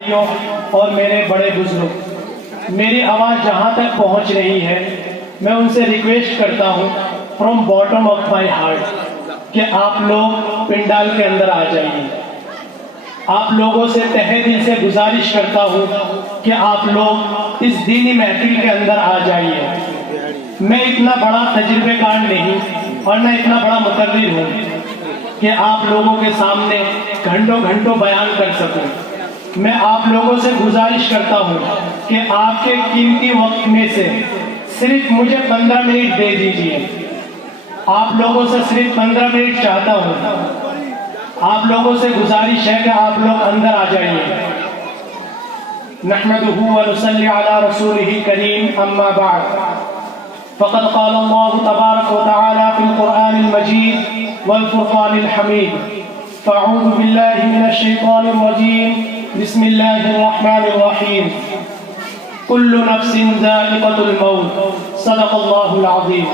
اور میرے بڑے بزرگ، میری آواز جہاں تک پہنچ رہی ہے میں ان سے ریکویسٹ کرتا ہوں from bottom of my heart کہ آپ لوگ پنڈال کے اندر آ جائیے۔ آپ لوگوں سے تہہ دل سے گزارش کرتا ہوں کہ آپ لوگ اس دینی محفل کے اندر آ جائیے۔ میں اتنا بڑا تجربے کار نہیں اور نہ اتنا بڑا مقرر ہوں کہ آپ لوگوں کے سامنے گھنٹوں گھنٹوں بیان کر سکوں۔ میں آپ لوگوں سے گزارش کرتا ہوں کہ آپ کے قیمتی وقت میں سے صرف مجھے 15 منٹ دے دیجیے۔ آپ لوگوں سے صرف 15 منٹ چاہتا ہوں۔ آپ لوگوں سے گزارش ہے کہ آپ لوگ اندر آ جائیے۔ نحمدہ ونصلی علی رسولہ کریم، اما بعد فقد قال اللہ تبارک وتعالی فی القرآن المجید والفرقان الحمید۔ فاعوذ باللہ من الشیطان الرجیم، بسم اللہ الرحمن الرحیم۔ کل نفس ذائقۃ الموت، صدق اللہ العظیم۔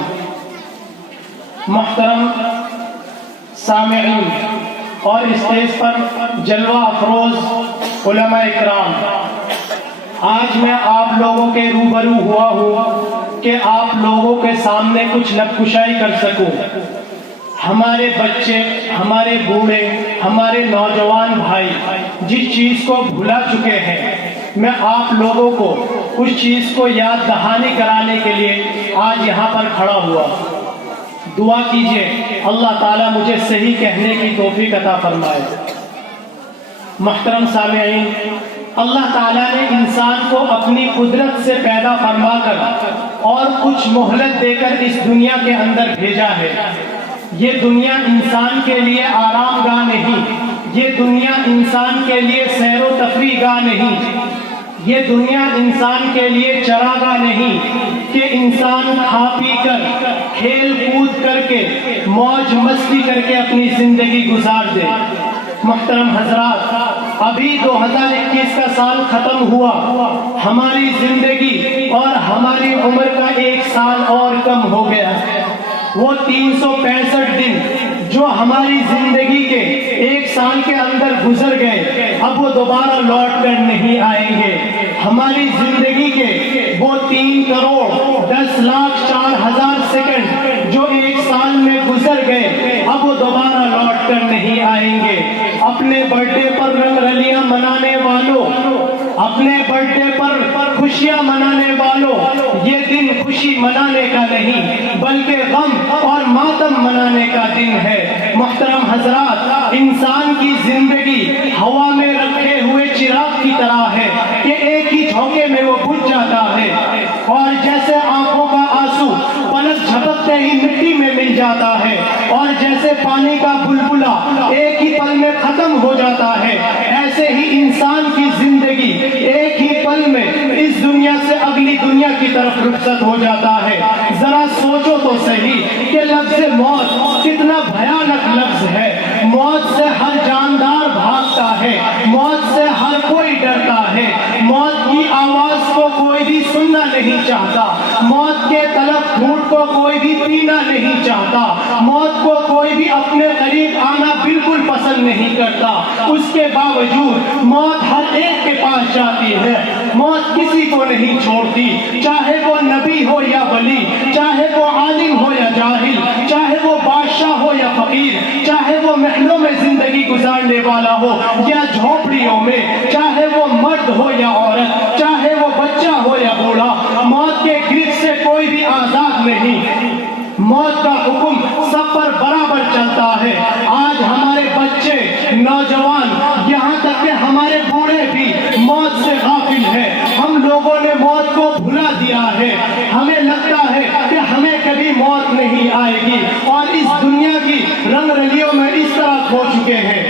محترم سامعین اور اسٹیج پر جلوہ افروز علماء اکرام، آج میں آپ لوگوں کے روبرو ہوا ہوں کہ آپ لوگوں کے سامنے کچھ لب کشائی کر سکوں۔ ہمارے بچے، ہمارے بوڑھے، ہمارے نوجوان بھائی جس چیز کو بھلا چکے ہیں، میں آپ لوگوں کو اس چیز کو یاد دہانی کرانے کے لیے آج یہاں پر کھڑا ہوا۔ دعا کیجئے اللہ تعالیٰ مجھے صحیح کہنے کی توفیق عطا فرمائے۔ محترم سامعین، اللہ تعالیٰ نے انسان کو اپنی قدرت سے پیدا فرما کر اور کچھ مہلت دے کر اس دنیا کے اندر بھیجا ہے۔ یہ دنیا انسان کے لیے آرام گاہ نہیں، یہ دنیا انسان کے لیے سیر و تفریح گاہ نہیں، یہ دنیا انسان کے لیے چراگاہ نہیں کہ انسان کھا پی کر، کھیل کود کر کے، موج مستی کر کے اپنی زندگی گزار دے۔ محترم حضرات، ابھی 2021 کا سال ختم ہوا، ہماری زندگی اور ہماری عمر کا 1 سال اور کم ہو گیا۔ وہ 365 دن جو ہماری زندگی کے 1 سال کے اندر گزر گئے، اب وہ دوبارہ لوٹ کر نہیں آئیں گے۔ ہماری زندگی کے وہ 3,10,04,000 سیکنڈ جو 1 سال میں گزر گئے، اب وہ دوبارہ لوٹ کر نہیں آئیں گے۔ اپنے برتھ ڈے پر رنگ رلیاں منانے والوں، اپنے برتھ ڈے پر خوشیاں منانے والوں، یہ دن خوشی منانے کا نہیں بلکہ غم اور ماتم منانے کا دن ہے۔ محترم حضرات، انسان کی زندگی ہوا میں رکھے ہوئے چراغ کی طرح ہے کہ ایک ہی جھونکے میں وہ بجھ جاتا ہے، اور جیسے آنکھوں کا آنسو پلک جھپکتے ہی مٹی میں مل جاتا ہے، اور جیسے پانی کا بلبلا ایک ہی پل میں ختم ہو جاتا ہے، ایسے ہی انسان کی زندگی ایک ہی پل میں اس دنیا سے اگلی دنیا کی طرف رخصت ہو جاتا ہے۔ ذرا سوچو تو صحیح کہ لفظ موت کتنا بھیانک لفظ ہے۔ موت سے ہر جاندار بھاگتا ہے، موت سے ہر کوئی ڈرتا ہے، موت کی آواز کو کوئی بھی سننا نہیں چاہتا، موت کے تلخ گھونٹ کو کوئی بھی پینا نہیں چاہتا، موت کو کوئی بھی اپنے قریب آنا بالکل پسند نہیں کرتا۔ اس کے باوجود موت ہر ایک کے پاس جاتی ہے، موت کسی کو نہیں چھوڑتی، چاہے وہ نبی ہو یا ولی، چاہے وہ عالم ہو یا جاہل، چاہے وہ بادشاہ ہو یا فقیر، چاہے وہ محلوں میں زندگی گزارنے والا ہو یا جھونپڑیوں میں، چاہے وہ مرد ہو یا عورت، چاہے وہ بچہ ہو یا بوڑھا، موت کے گرفت سے کوئی بھی آزاد نہیں۔ موت کا حکم سب پر برابر چلتا ہے۔ آج ہمارے بچے، نوجوان، یہاں تک کہ ہمارے بوڑھے بھی موت سے غافل ہیں۔ ہم لوگوں نے موت کو بھلا دیا ہے۔ ہمیں لگتا ہے کہ ہمیں کبھی موت نہیں آئے گی، اور اس دنیا کی رنگ رلیوں میں اس طرح کھو چکے ہیں۔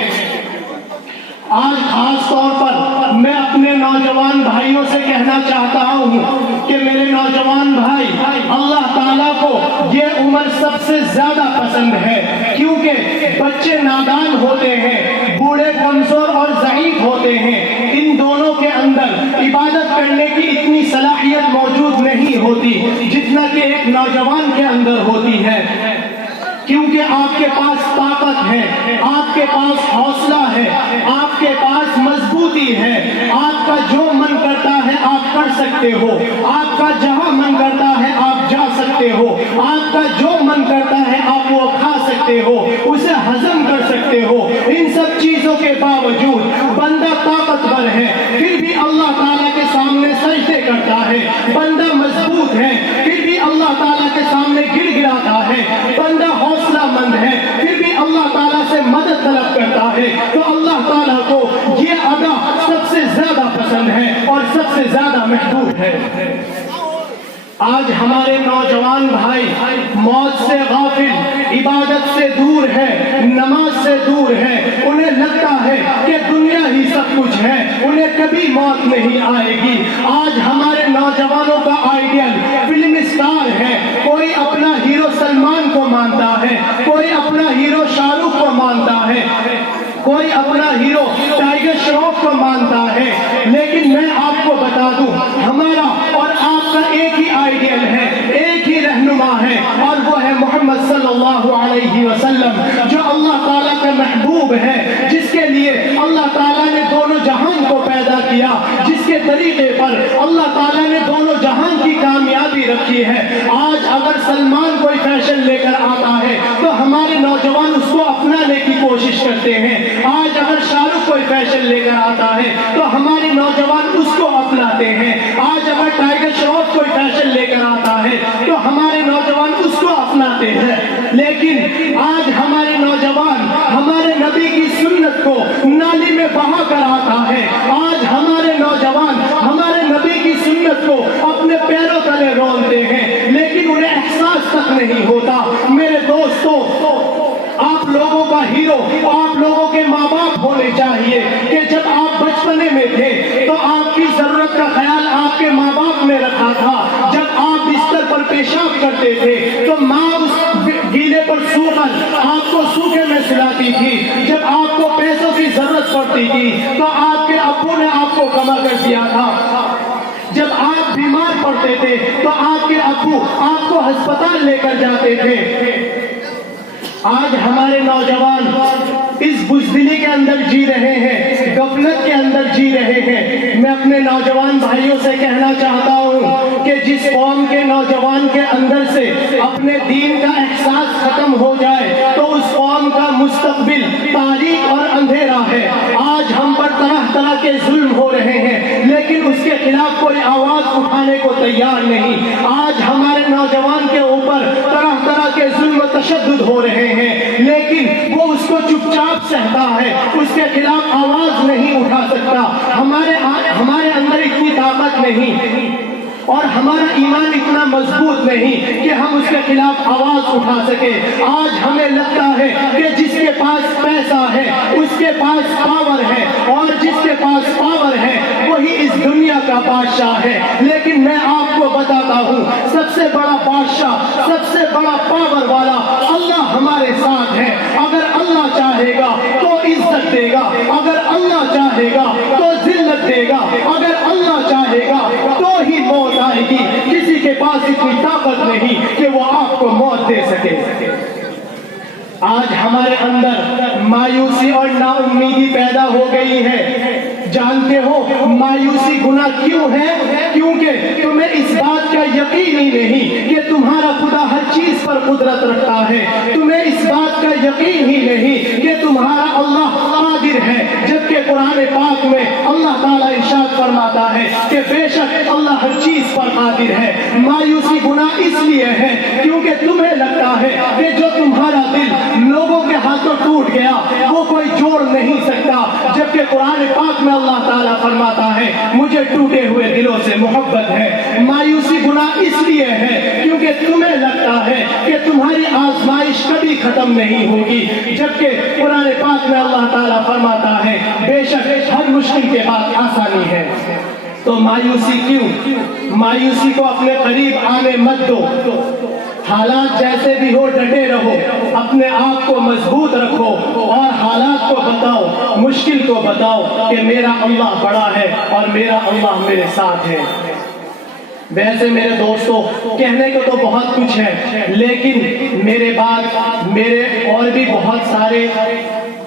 آج خاص طور پر میں اپنے نوجوان بھائیوں سے کہنا چاہتا ہوں کہ میرے نوجوان بھائی، اللہ تعالیٰ کو یہ عمر سب سے زیادہ پسند ہے، کیونکہ بچے نادان ہوتے ہیں، بوڑھے کمزور اور ضعیف ہوتے ہیں، ان دونوں کے اندر عبادت کرنے کی اتنی صلاحیت موجود نہیں ہوتی جتنا کہ ایک نوجوان کے اندر ہوتی ہے، کیونکہ آپ کے پاس طاقت ہے، آپ کے پاس حوصلہ ہے، آپ کے پاس مضبوطی ہے، آپ کا جو من کرتا ہے آپ کر سکتے ہو, آپ کا جہاں من کرتا ہے آپ جا سکتے ہو, آپ کا جو من کرتا ہے آپ وہ کھا سکتے ہو, اسے ہضم کر سکتے ہو. ان سب چیزوں کے باوجود بندہ طاقتور ہے پھر بھی اللہ تعالیٰ کے سامنے سجدے کرتا ہے. بندہ مضبوط ہے پھر بھی اللہ تعالیٰ کے سامنے گر گراتا ہے. بندہ حوصلہ مند ہے پھر بھی اللہ تعالیٰ سے مدد طلب کرتا ہے. تو اللہ تعالیٰ کو یہ ادا سب سے زیادہ پسند ہے اور سب سے زیادہ محبوب ہے. آج ہمارے نوجوان بھائی موت سے غافل, عبادت سے دور ہے, نماز سے دور ہے. انہیں لگتا ہے کہ دنیا ہی سب کچھ ہے, انہیں کبھی موت نہیں آئے گی. آج ہمارے نوجوانوں کا آئیڈیل فلم اسٹار ہے. کوئی اپنا ہیرو سلمان کو مانتا ہے, کوئی اپنا ہیرو شاہ رخ کو مانتا ہے, کوئی اپنا ہیرو ٹائیگر شروف کو مانتا ہے. لیکن میں آپ کو بتا دوں ہمارا اور آپ کا ایک ہی آئیڈیل ہے, ایک ہی رہنما ہے, اور وہ ہے محمد صلی اللہ علیہ وسلم, جو اللہ تعالیٰ کا محبوب ہے, جس کے لیے اللہ تعالیٰ نے دونوں جہان کو پیدا کیا, جس کے طریقے پر اللہ تعالیٰ نے دونوں جہان کی کامیابی رکھی ہے. آج اگر سلمان کوئی فیشن لے کر آتا ہے تو ہمارے نوجوان اس کو اپنانے کی کوشش کرتے ہیں. آج اگر شاہ رخ کوئی فیشن لے کر آتا ہے تو ہمارے نوجوان اس کو اپناتے ہیں. آج اگر ٹائیگر شروف کوئی فیشن لے کر آتا ہے تو ہمارے نوجوان اس کو اپناتے ہیں. لیکن آج ہمارے نوجوان ہمارے نبی کی سنت کو نالی میں بہا کر آتا ہے. آج ہمارے نوجوان ہمارے نبی کی سنت کو اپنے پیروں تلے رولتے ہیں, لیکن انہیں احساس تک نہیں ہوتا. میرے دوستو, آپ لوگوں کا ہیرو آپ لوگوں کے ماں باپ ہونے چاہیے کہ جب آپ بچپنے میں تھے تو آپ کی ضرورت کا خیال آپ کے ماں باپ نے رکھا تھا. جب آپ بستر پر پیشاب کرتے تھے تو ماں اس گیلے پر سو کر آپ کو سوکھے میں سلاتی تھی. جب آپ کو پیسوں کی ضرورت پڑتی تھی تو آپ کے ابو نے آپ کو کما کر دیا تھا. جب آپ بیمار پڑتے تھے تو آپ کے ابو آپ کو ہسپتال لے کر جاتے تھے. آج ہمارے نوجوان اس بزدلی کے اندر جی رہے ہیں, غفلت کے اندر جی رہے ہیں. میں اپنے نوجوان بھائیوں سے کہنا چاہتا ہوں کہ جس قوم کے نوجوان کے اندر سے اپنے دین کا احساس ختم ہو جائے تو اس قوم کا مستقبل تاریک اور اندھیرا ہے. آج ہم پر طرح طرح کے ظلم ہو رہے ہیں لیکن اس کے خلاف کوئی آواز اٹھانے کو تیار نہیں. آج ہمارے نوجوان کے اوپر طرح طرح کے ظلم و تشدد ہو رہے ہیں لیکن وہ اس کو چپ چاپ سہتا ہے, اس کے خلاف آواز نہیں اٹھا سکتا. ہمارے اندر اتنی طاقت نہیں اور ہمارا ایمان اتنا مضبوط نہیں کہ ہم اس کے خلاف آواز اٹھا سکے. آج ہمیں لگتا ہے کہ جس کے پاس پیسہ ہے اس کے پاس پاور ہے, اور جس کے پاس پاور ہے وہی اس دنیا کا بادشاہ ہے. لیکن میں آپ کو بتاتا ہوں سب سے بڑا بادشاہ, سب سے بڑا پاور والا اللہ ہمارے ساتھ ہے. اگر اللہ چاہے گا تو عزت دے گا, اگر اللہ چاہے گا تو ذلت دے گا, اگر اللہ چاہے گا تو ہی موت آئے گی. کسی کے پاس اتنی طاقت نہیں کہ وہ آپ کو موت دے سکے. آج ہمارے اندر مایوسی اور نا امیدی پیدا ہو گئی ہے. جانتے ہو مایوسی گناہ کیوں ہے؟ کیونکہ تمہیں اس بات کا یقین ہی نہیں کہ تمہارا خدا ہر چیز پر قدرت رکھتا ہے. تمہیں اس بات کا یقین ہی نہیں کہ تمہارا اللہ قادر ہے, جبکہ قرآن پاک میں اللہ تعالیٰ ارشاد فرماتا ہے کہ بے شک اللہ ہر چیز پر قادر ہے. مایوسی گناہ اس لیے ہے کیونکہ تمہیں لگتا ہے کہ جو تمہارا دل لوگوں کے ہاتھوں ٹوٹ گیا وہ کوئی جوڑ نہیں سکتا, جبکہ قرآن پاک میں اللہ تعالیٰ فرماتا ہے مجھے ٹوٹے ہوئے دلوں سے محبت ہے. مایوسی گناہ اس لیے ہے کیونکہ تمہیں لگتا ہے کہ تمہاری آزمائش کبھی ختم نہیں ہوگی, جبکہ قرآن پاک میں اللہ تعالیٰ فرماتا ہے بے شک ہر مشکل کے بعد آسانی ہے. تو مایوسی کیوں؟ مایوسی کو اپنے قریب آنے مت دو. حالات جیسے بھی ہو ڈٹے رہو, اپنے آپ کو مضبوط رکھو اور حالات کو بتاؤ, مشکل کو بتاؤ کہ میرا اللہ بڑا ہے اور میرا اللہ میرے ساتھ ہے. ویسے میرے دوستو کہنے کو تو بہت کچھ ہے لیکن میرے بعد میرے اور بھی بہت سارے